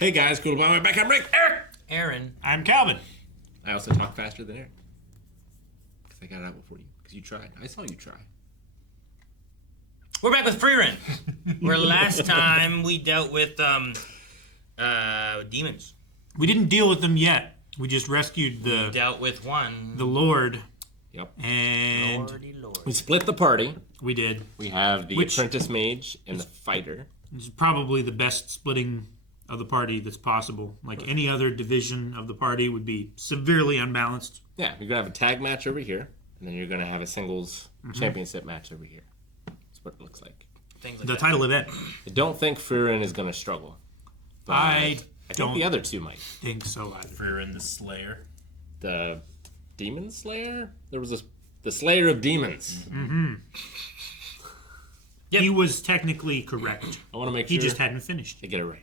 Hey guys, cool to be back. I'm Rick. Eric. Aaron. I'm Calvin. I also talk faster than Eric because I got it out before you. Because you tried. I saw you try. We're back with Frieren. Where last time we dealt with demons. We didn't deal with them yet. We just rescued We dealt with one. the Lord. Yep. And Lordy Lord. We split the party. we did. We have the apprentice mage and the fighter. This is probably the best splitting of the party that's possible. Like any other division of the party would be severely unbalanced. Yeah, you're gonna have a tag match over here, and then you're gonna have a singles championship match over here. That's what it looks like. Things like The that. title event. I don't think Frieren is gonna struggle. But I think don't the other two might. think so either. Frieren the Slayer. The Demon Slayer? There was the Slayer of Demons. Yep. He was technically correct. I want to make He sure just hadn't finished. I get it right.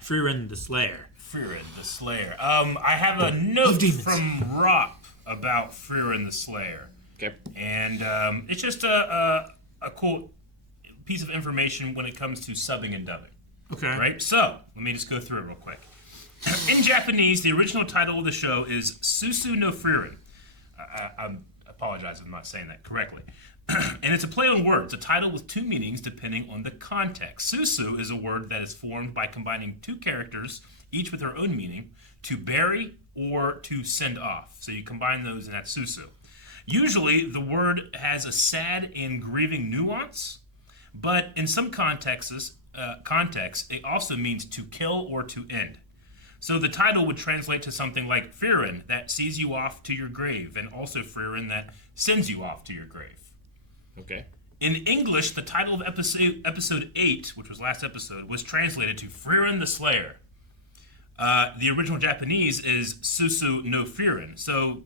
Frieren the Slayer. Frieren the Slayer. I have a note demons. from Rop about Frieren the Slayer. Okay. And it's just a cool piece of information when it comes to subbing and dubbing. Okay. Right? So, let me just go through it real quick. In Japanese, the original title of the show is Susu no Frieren. I apologize if I'm not saying that correctly. And it's a play on words, a title with two meanings depending on the context. Susu is a word that is formed by combining two characters, each with their own meaning, to bury or to send off. So you combine those and that's susu. Usually, the word has a sad and grieving nuance, but in some contexts, it also means to kill or to end. So the title would translate to something like Frieren, that sees you off to your grave, and also Frieren, that sends you off to your grave. Okay. In English, the title of episode 8, which was last episode, was translated to Frieren the Slayer. The original Japanese is Susu no Frieren. So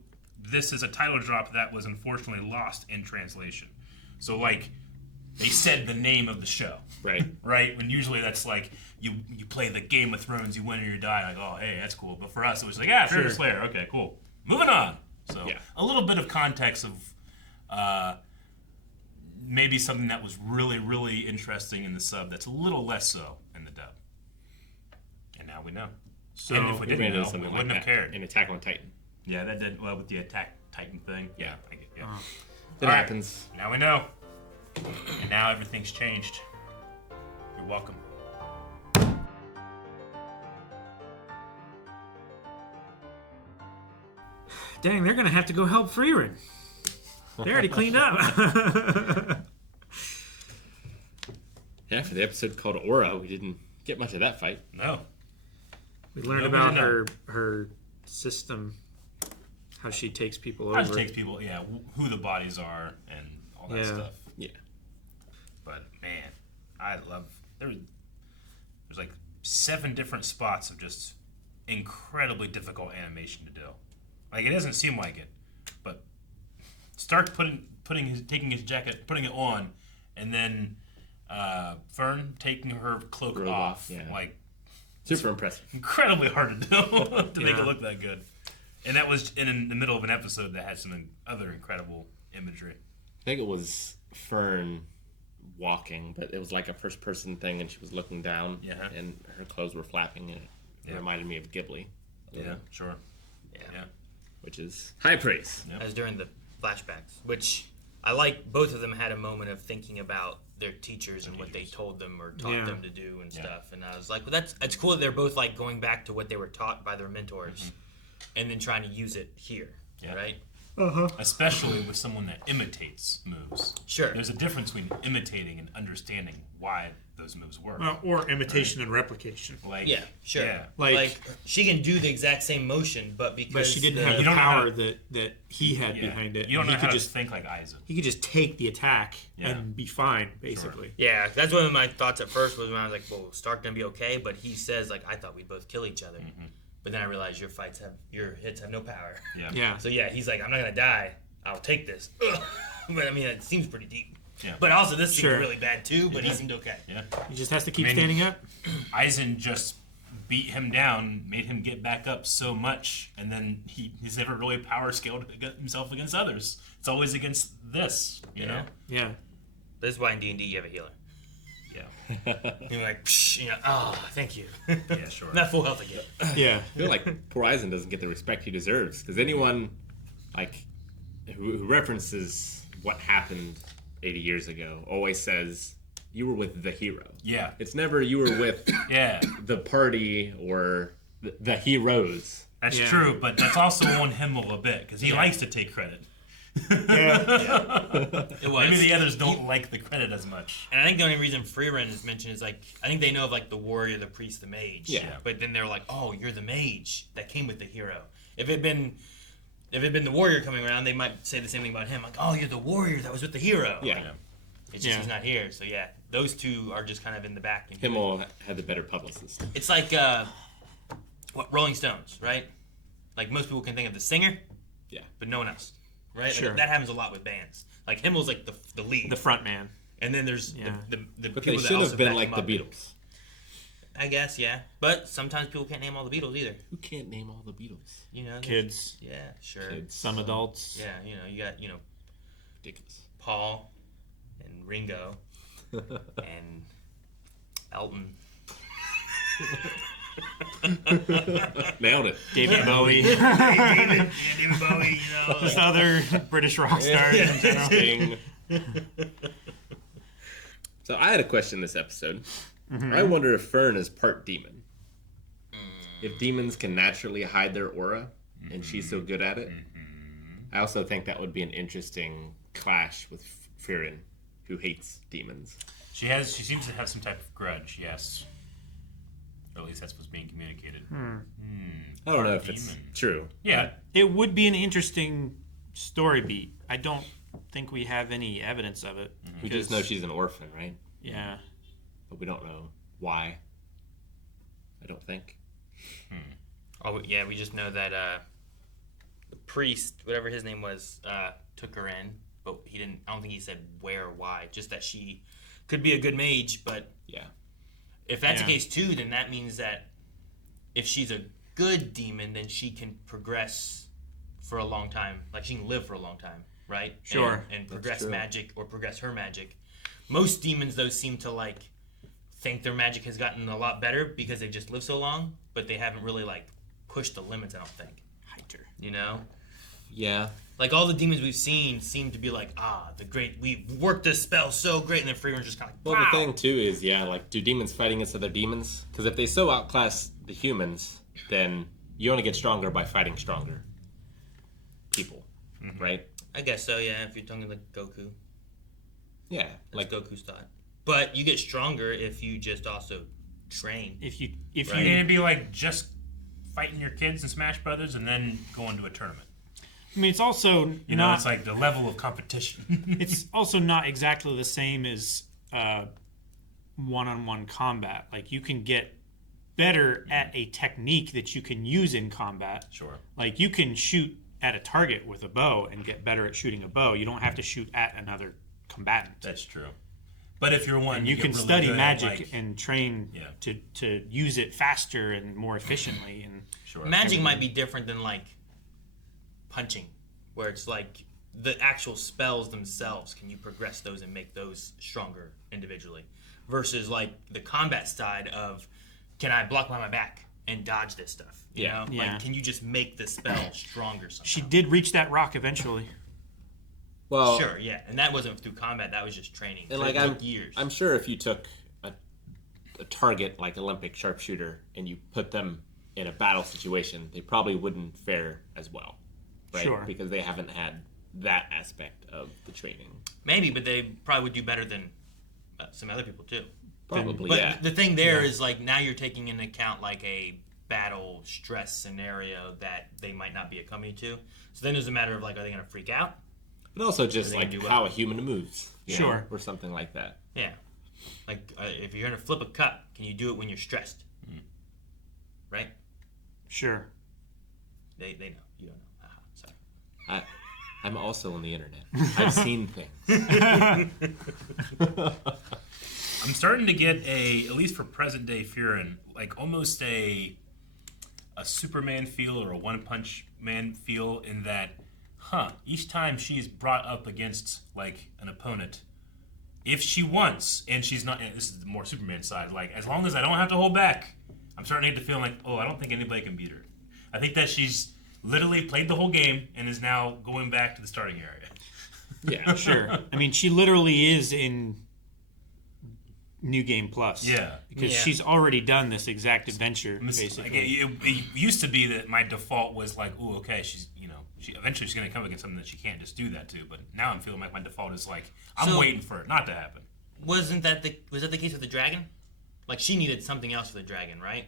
this is a title drop that was unfortunately lost in translation. So, like, they said the name of the show. Right. Right? When usually that's like, you play the Game of Thrones, you win or you die, like, oh, hey, that's cool. But for us, it was like, yeah, Frieren the Slayer. Okay, cool. Moving on. So, Yeah. a little bit of context of maybe something that was really, really interesting in the sub that's a little less so in the dub. And now we know. So And if we didn't know, we something wouldn't like have that cared. in Attack on Titan. Yeah, that did well with the Attack Titan thing. Yeah. I get, yeah. It All right. happens. Now we know. And now everything's changed. You're welcome. dang, they're gonna have to go help Frieren. They already cleaned up. Yeah, for the episode called Aura, we didn't get much of that fight. No. We learned Nobody about know. her system, how she takes people How over. it takes people, yeah, who the bodies are and all that Yeah. stuff. Yeah. But man, I love there's like 7 different spots of just incredibly difficult animation to do. Like it doesn't seem like it, but Stark taking his jacket, putting it on, and then Fern taking her cloak Robe off. off, yeah. Like Super impressive. incredibly hard to do to make Yeah. it look that good. And that was in the middle of an episode that had some other incredible imagery. I think it was Fern walking, but it was like a first-person thing, and she was looking down, Yeah. and her clothes were flapping, and it Yeah. reminded me of Ghibli. Yeah, sure. Yeah. Which is high praise. Yep. As during the flashbacks, which I like. Both of them had a moment of thinking about their teachers and what they told them or taught Yeah. them to do and stuff. And I was like, well, it's cool that they're both like going back to what they were taught by their mentors, and then trying to use it here, Yeah. right? Especially with someone that imitates moves. Sure. There's a difference between imitating and understanding why those moves work. Or imitation and replication. Like, Yeah, sure. Yeah. Like she can do the exact same motion, but because but she didn't have You the don't know how power to- that he had Yeah. behind it. You don't And know he how could to just think like Aizen. he could just take the attack Yeah. and be fine, basically. Yeah, that's one of my thoughts at first was when I was like, well, Stark gonna be okay, but he says like I thought we'd both kill each other. But then I realized your hits have no power. Yeah. Yeah. So yeah, he's like, I'm not gonna die. I'll take this. But I mean, it seems pretty deep. Yeah. But also, this Sure. seemed really bad too. But he seemed okay. Yeah. He just has to keep I mean- standing up. Aizen just beat him down, made him get back up so much, and then he's never really power scaled himself against others. It's always against this, you know? Yeah. This is why in D&D you have a healer. Yeah. You're like, psh, you know, oh, thank you. Yeah, sure. Not full health again. Yeah. I feel like poor Eisen doesn't get the respect he deserves because anyone like who references what happened 80 years ago always says you were with the hero. Yeah. It's never you were with Yeah. the party or the heroes. That's Yeah. true, but that's also on Himmel a bit because he likes to take credit. It was. Maybe the others don't like the credit as much. And I think the only reason Frieren is mentioned is like I think they know of like the warrior, the priest, the mage. Yeah. But then they're like, oh, you're the mage that came with the hero. If it been the warrior coming around, they might say the same thing about him. Like, oh, you're the warrior that was with the hero. Yeah. Like, it's just he's not here. So yeah, those two are just kind of in the back. Himmel had the better publicist. It's like what Rolling Stones, right? Like most people can think of the singer, Yeah. but no one else, right? Sure. Like, that happens a lot with bands. Like Himmel's like the lead, The front man. and then there's Yeah. the But people they that should also have been back like him the up. Beatles. I guess, yeah. But sometimes people can't name all the Beatles either. Who can't name all the Beatles? You know, there's- Kids. Yeah, sure. Kids. Some adults. Yeah, you know, you got Ridiculous. Paul and Ringo and Elton. Nailed it. David Bowie. David Bowie. You know, Just other British rock stars in general. Sting. So I had a question this episode. I wonder if Fern is part demon. If demons can naturally hide their aura, and she's so good at it. I also think that would be an interesting clash with Frieren, who hates demons. She seems to have some type of grudge, yes. Or at least that's what's being communicated. I don't know if it's Demon. true. Yeah. It would be an interesting story beat. I don't think we have any evidence of it. We just know she's an orphan, right? Yeah. But we don't know why. I don't think. oh yeah, we just know that the priest, whatever his name was, took her in, but he didn't. I don't think he said where or why. Just that she could be a good mage, but Yeah. if that's Yeah. the case too, then that means that if she's a good demon, then she can progress for a long time. Like she can live for a long time, right? Sure. And progress true. magic or progress her magic. Most demons, though, seem to like think their magic has gotten a lot better because they've just lived so long, but they haven't really like pushed the limits. I don't think. Hiter. You know, Yeah. like all the demons we've seen seem to be like, we worked this spell so great, and then Frieren's just kind of like, Well, wow. the thing, too, is, like, do demons fight against other demons? Because if they so outclass the humans, then you only get stronger by fighting stronger people, right? I guess so. Yeah, if you're talking like Goku. Yeah. Like Like, Goku's thought. But you get stronger if you just also train. If Right. I mean, it'd be like just fighting your kids in Smash Brothers and then going to a tournament. I mean, it's also You know, not. it's like the level of competition. It's also not exactly the same as one-on-one combat. Like you can get better at a technique that you can use in combat. Sure. Like you can shoot at a target with a bow and get better at shooting a bow. You don't have to shoot at another combatant. That's true. But if you're one, And you get can really study good at, magic like- and train Yeah. to use it faster and more efficiently. And Sure. Magic might be different than like punching, where it's like the actual spells themselves. Can you progress those and make those stronger individually? Versus like the combat side of, can I block behind my back and dodge this stuff? You know? Yeah. Like, can you just make the spell stronger somehow? she did reach that rock eventually. well, Sure, yeah. And that wasn't through combat. That was just training. and So like it took years. I'm sure if you took a target like Olympic sharpshooter and you put them in a battle situation, they probably wouldn't fare as well, right? Sure. Because they haven't had that aspect of the training. Maybe, but they probably would do better than some other people too. Probably, But yeah. the thing there is like now you're taking into account like a battle stress scenario that they might not be accompanied to. So then there's a matter of like, are they going to freak out? But also just they like do well. how a human moves, you know, Sure. or something like that. Yeah. Like if you're going to flip a cup, can you do it when you're stressed? Right? Sure. They know. You don't know. Sorry. I'm also on the internet. I've seen things. I'm starting to get at least for present day Frieren, like almost a Superman feel or a One Punch Man feel in that, each time she's brought up against like an opponent, if she wants, and she's not, and this is the more Superman side, like, as long as I don't have to hold back, I'm starting to get the feeling like, oh, I don't think anybody can beat her. I think that she's literally played the whole game and is now going back to the starting area. Yeah, Sure. I mean, she literally is in New Game Plus. Yeah. Because she's already done this exact adventure, basically. Like, it used to be that my default was like, ooh, okay, she's eventually she's going to come against something that she can't just do that to. But now I'm feeling like my default is like, I'm waiting for it not to happen. Was that the case with the dragon? Like, she needed something else for the dragon, right?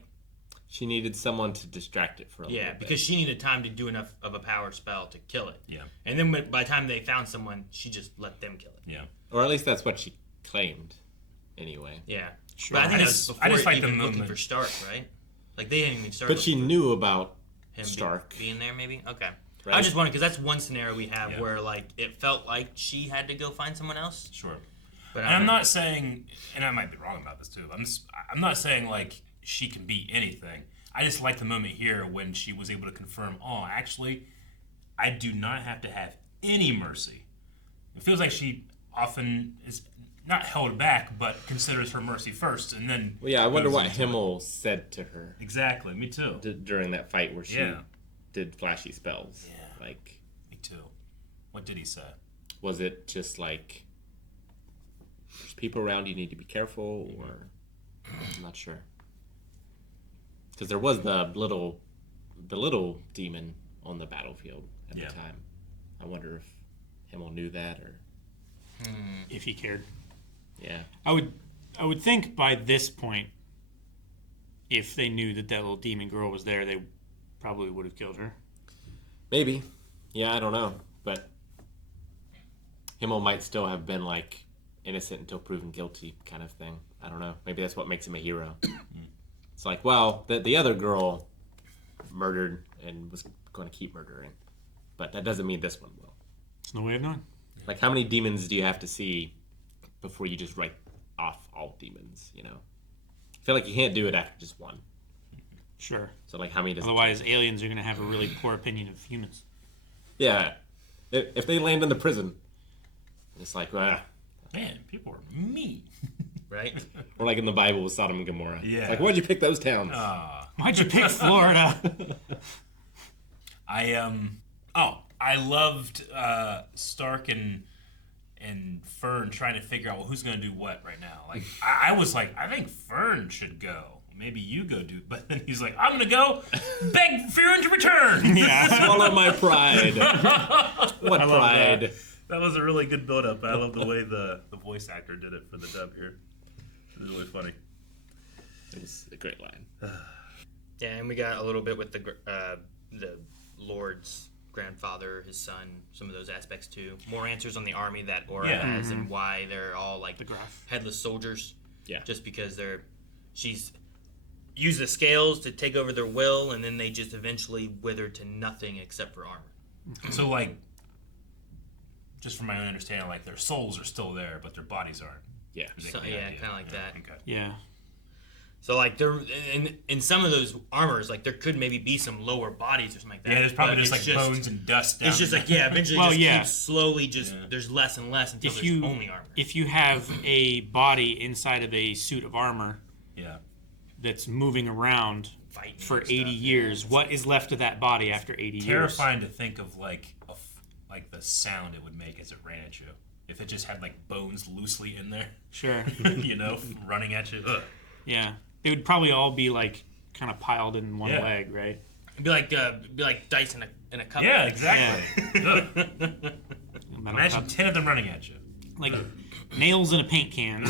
she needed someone to distract it for a little bit. Yeah, because she needed time to do enough of a power spell to kill it. Yeah. And then by the time they found someone, she just let them kill it. Yeah. Or at least that's what she claimed, anyway. Yeah. Sure. But I think I that just- was I before just like even the looking movement. for Stark, right? Like, they hadn't even started. But she knew about Stark. Being there, maybe? Okay. Right. I was just wondering, because that's one scenario we have Yeah. where, like, it felt like she had to go find someone else. Sure. But And I'm not saying, and I might be wrong about this too. I'm not saying like she can beat anything. I just like the moment here when she was able to confirm, oh, actually, I do not have to have any mercy. It feels like she often is not held back, but considers her mercy first, and then. Well, yeah, I wonder goes what into Himmel said to her it. Exactly, me too. during that fight where she Yeah. did flashy spells. Yeah. Like, Me too. What did he say? was it just like, there's people around, you need to be careful, or I'm not sure. Because there was the little demon on the battlefield at Yeah. the time. I wonder if Himmel knew that, or if he cared. yeah. I would think by this point, if they knew that little demon girl was there, they probably would have killed her. Maybe. Yeah, I don't know. But Himmel might still have been like innocent until proven guilty kind of thing. I don't know. Maybe that's what makes him a hero. It's like, well, the other girl murdered and was going to keep murdering. But that doesn't mean this one will. There's no way of knowing. Like, how many demons do you have to see before you just write off all demons, you know? I feel like you can't do it after just one. Sure. So, like, how many does it Otherwise, aliens are going to have a really poor opinion of humans. Yeah. If they land in the prison, it's like, Man, people are mean. Right? or like in the Bible with Sodom and Gomorrah. Yeah. It's like, why'd you pick those towns? Why'd you pick Florida? I loved Stark and Fern trying to figure out, well, who's going to do what right now. Like I was like, I think Fern should go. Maybe you go do. But then he's like, I'm going to go beg Frieren to return. Yeah. Swallow my pride. What love pride? That was a really good build-up. I love the way the voice actor did it for the dub here. It was really funny. It was a great line. Yeah, and we got a little bit with the Lord's grandfather, his son, some of those aspects too. More answers on the army that Aura has and why they're all like graph. headless soldiers. Yeah. Just because she's used the scales to take over their will, and then they just eventually wither to nothing except for armor. So, like, just from my own understanding, like, their souls are still there, but their bodies aren't. Yeah. So yeah, kind of like that. Okay. Yeah. So like there in some of those armors, like there could maybe be some lower bodies or something like that. Yeah, there's probably but just, like, bones and dust down It's just in like, there. yeah, eventually Well, just yeah. keeps slowly there's less and less until If there's you only armor. if you have a body inside of a suit of armor Yeah. that's moving around Fighting for and 80 stuff, years, what is left of that body after 80 Terrifying to think of, like, like the sound it would make as it ran at you. If it just had, like, bones loosely in there, years? Sure. you know, running at you. Ugh. Yeah. They would probably all be like kind of piled in one Yeah. leg, right? It'd be like dice in a cup. Yeah, exactly. Ugh. Metal Imagine cup. 10 of them running at you. Like nails in a paint can.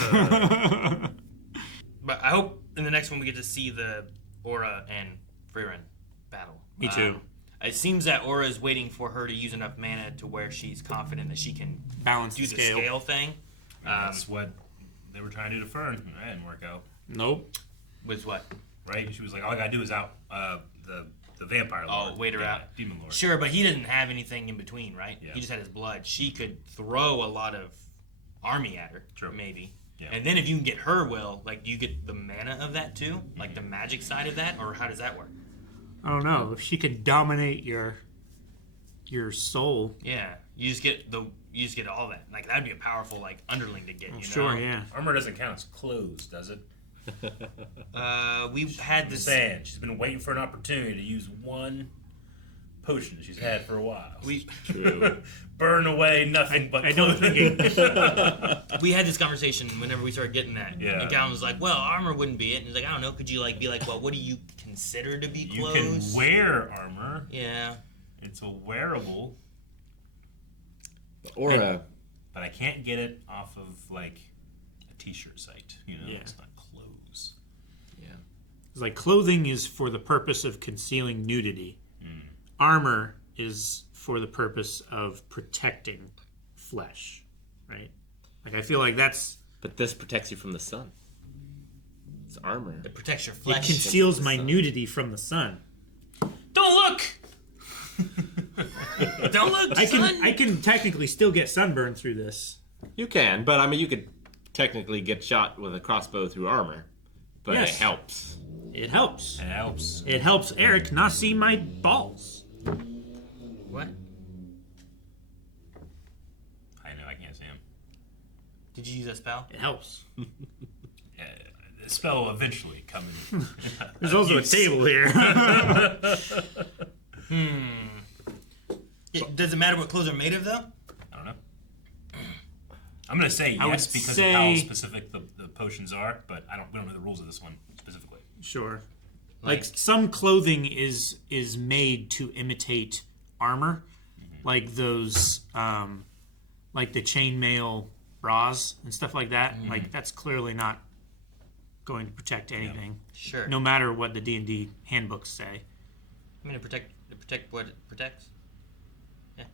But I hope in the next one we get to see the Aura and Frieren battle. Me too. It seems that Aura is waiting for her to use enough mana to where she's confident that she can Balance do the the scale. scale thing. That's what they were trying to do to Fern. That didn't work out. Nope. With what? Right? She was like, all I gotta do is out the vampire lord. Oh, wait her out. Demon lord. Sure, but he didn't have anything in between, right? Yeah. He just had his blood. She could throw a lot of army at her, True. maybe. Yeah. And then if you can get her will, like, do you get the mana of that too? Like the magic side of that? Or how does that work? I don't know. If she could dominate your your soul. Yeah, you just get all that. Like that'd be a powerful like underling to get. You know? Sure, yeah. Armor doesn't count as clothes, does it? We've had this. Saying she's been waiting for an opportunity to use one potion she's had for a while. True. Burn away nothing but. I don't think We had this conversation whenever we started getting that. Yeah. And Calvin was like, "Well, armor wouldn't be it." And he's like, "I don't know. Could you like be like, well, what do you consider to be You clothes?" can wear armor. Yeah. It's a wearable, Aura. but I can't get it off of like a t-shirt site. You know, Yeah. it's not clothes. Yeah. it's like clothing is for the purpose of concealing nudity. Armor is for the purpose of protecting flesh, right? Like I feel like that's But this protects you from the sun. It's armor. It protects your it flesh. conceals my sun. nudity from the sun. Don't look. Don't look, I son. can technically still get sunburn through this. You can, but I mean, you could technically get shot with a crossbow through armor. But Yes. it helps. It helps. It helps. It helps Eric not see my balls. What? I know I can't see him. Did you use that spell? It helps. The spell will eventually come in. There's also a table here. Does it matter what clothes are made of, though? I don't know. I'm gonna say I yes would because say- of how specific the potions are, but we don't know the rules of this one specifically. Sure. Like some clothing is made to imitate armor, like those, like the chainmail bras and stuff like that. Like that's clearly not going to protect anything, Sure. no matter what the D&D handbooks say. I mean, to protect what it protects.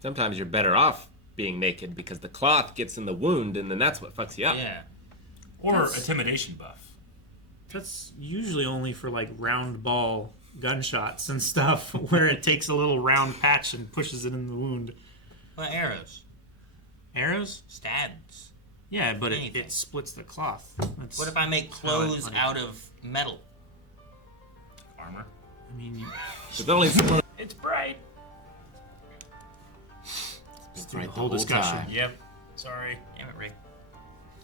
Sometimes you're better off being naked because the cloth gets in the wound and then that's what fucks you up. Yeah. Or That's- intimidation buff. That's usually only for like round ball gunshots and stuff, where it takes a little round patch and pushes it in the wound. Well, arrows, Arrows? stabs. Yeah, but Anything. it splits the cloth. That's, What if I make clothes out of metal? Armor. I mean, There's only so It's bright. It's the right whole discussion. time. Yep. Sorry. Damn it, Rick.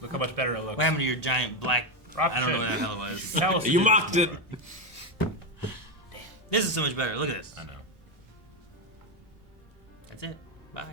Look how much better it looks. What happened to your giant black? Drop I don't know shit. what the hell it was. Tell us You who mocked you it. are. This is so much better. Look at this. I know. That's it. Bye.